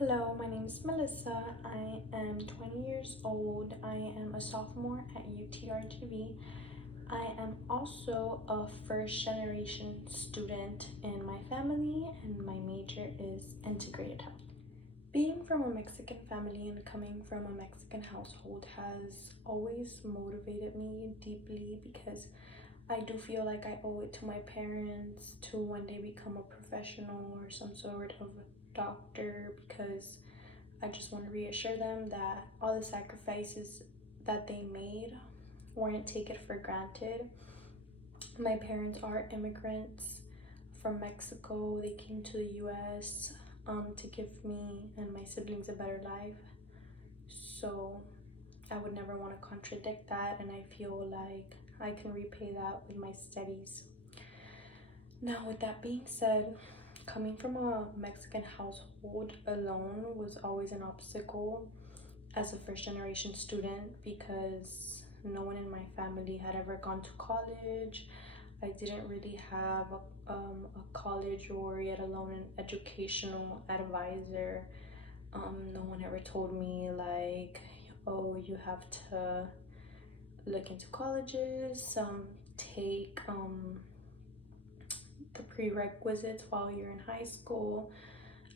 Hello, my name is Melissa. I am 20 years old. I am a sophomore at UTRGV. I am also a first generation student in my family, and my major is integrated health. Being from a Mexican family and coming from a Mexican household has always motivated me deeply because I do feel like I owe it to my parents to one day become a professional or some sort of doctor, because I just want to reassure them that all the sacrifices that they made weren't taken for granted. My parents are immigrants from Mexico. They came to the US to give me and my siblings a better life. So I would never want to contradict that, and I feel like I can repay that with my studies. Now, with that being said, coming from a Mexican household alone was always an obstacle as a first generation student because no one in my family had ever gone to college. I didn't really have a college or yet alone an educational advisor. No one ever told me, like, oh, you have to look into colleges, take the prerequisites while you're in high school.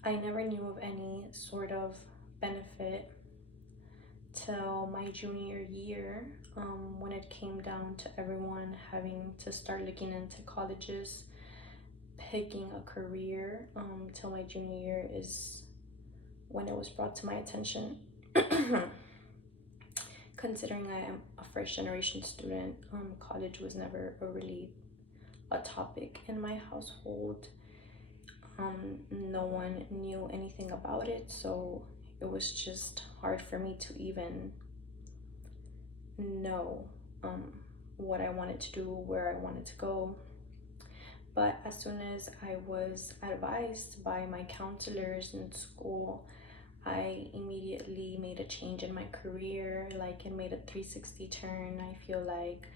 I never knew of any sort of benefit till my junior year, when it came down to everyone having to start looking into colleges, picking a career. Till my junior year is when it was brought to my attention. Considering I am a first generation student, college was never a topic in my household. No one knew anything about it, so it was just hard for me to even know what I wanted to do, where I wanted to go. But as soon as I was advised by my counselors in school, I immediately made a change in my career. Like, it made a 360 turn. I feel like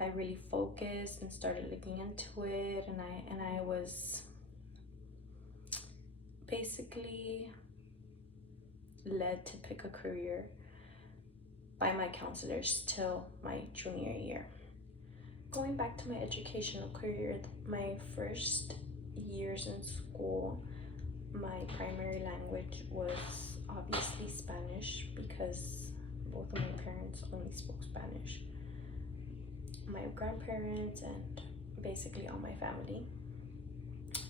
I really focused and started looking into it, and I was basically led to pick a career by my counselors till my junior year. Going back to my educational career, my first years in school, my primary language was obviously Spanish because both of my parents only spoke Spanish. My grandparents and basically all my family.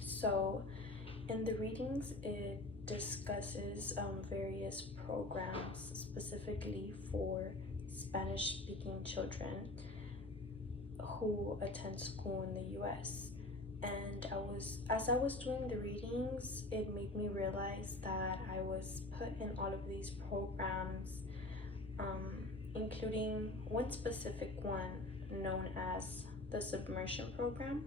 So in the readings, it discusses various programs specifically for Spanish speaking children who attend school in the US. And as I was doing the readings, it made me realize that I was put in all of these programs, including one specific one known as the submersion program,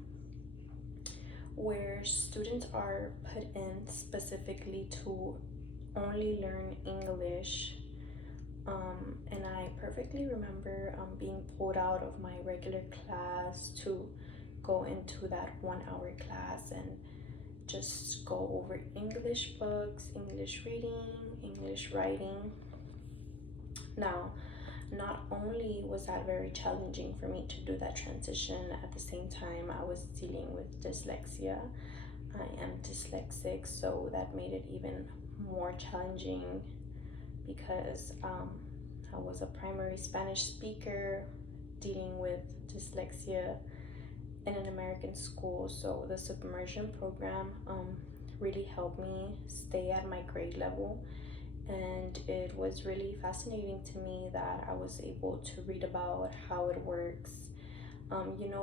where students are put in specifically to only learn English. And I perfectly remember being pulled out of my regular class to go into that 1 hour class and just go over English books, English reading, English writing. Now, not only was that very challenging for me to do that transition, at the same time I was dealing with dyslexia. I am dyslexic, so that made it even more challenging because I was a primary Spanish speaker dealing with dyslexia in an American school. So the submersion program really helped me stay at my grade level, and it was really fascinating to me that I was able to read about how it works,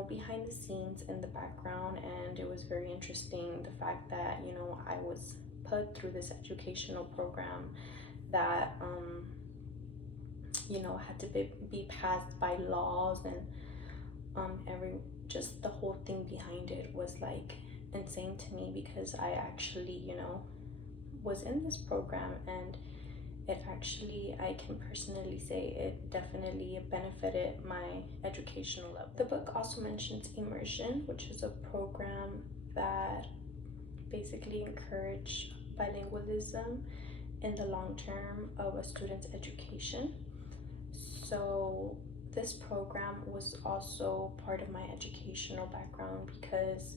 behind the scenes in the background. And it was very interesting the fact that, I was put through this educational program that, had to be passed by laws, and just the whole thing behind it was like insane to me because I actually, was in this program, and it actually, I can personally say it definitely benefited my educational level. The book also mentions immersion, which is a program that basically encourage bilingualism in the long term of a student's education. So this program was also part of my educational background because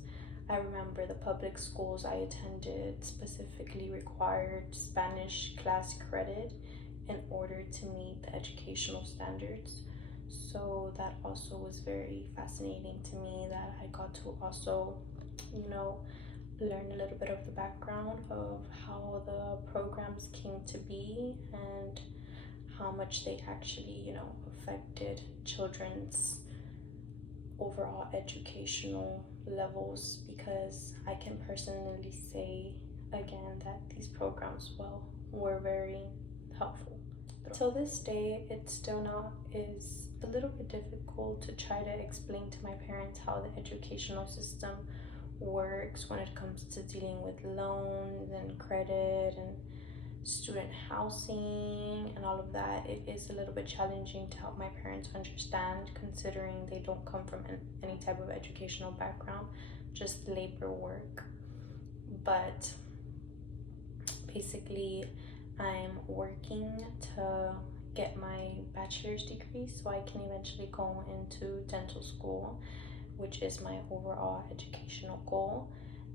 I remember the public schools I attended specifically required Spanish class credit in order to meet the educational standards. So that also was very fascinating to me that I got to also, you know, learn a little bit of the background of how the programs came to be and how much they actually, affected children's overall educational levels, because I can personally say again that these programs, were very helpful. Till this day, it still not is a little bit difficult to try to explain to my parents how the educational system works when it comes to dealing with loans and credit and student housing and all of that. It is a little bit challenging to help my parents understand, considering they don't come from any type of educational background, just labor work. But basically, I'm working to get my bachelor's degree so I can eventually go into dental school, which is my overall educational goal.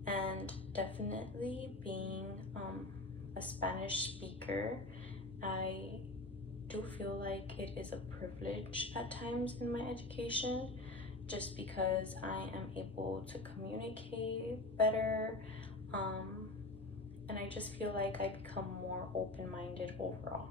And definitely being a Spanish speaker, I do feel like it is a privilege at times in my education, just because I am able to communicate better, and I just feel like I become more open-minded overall.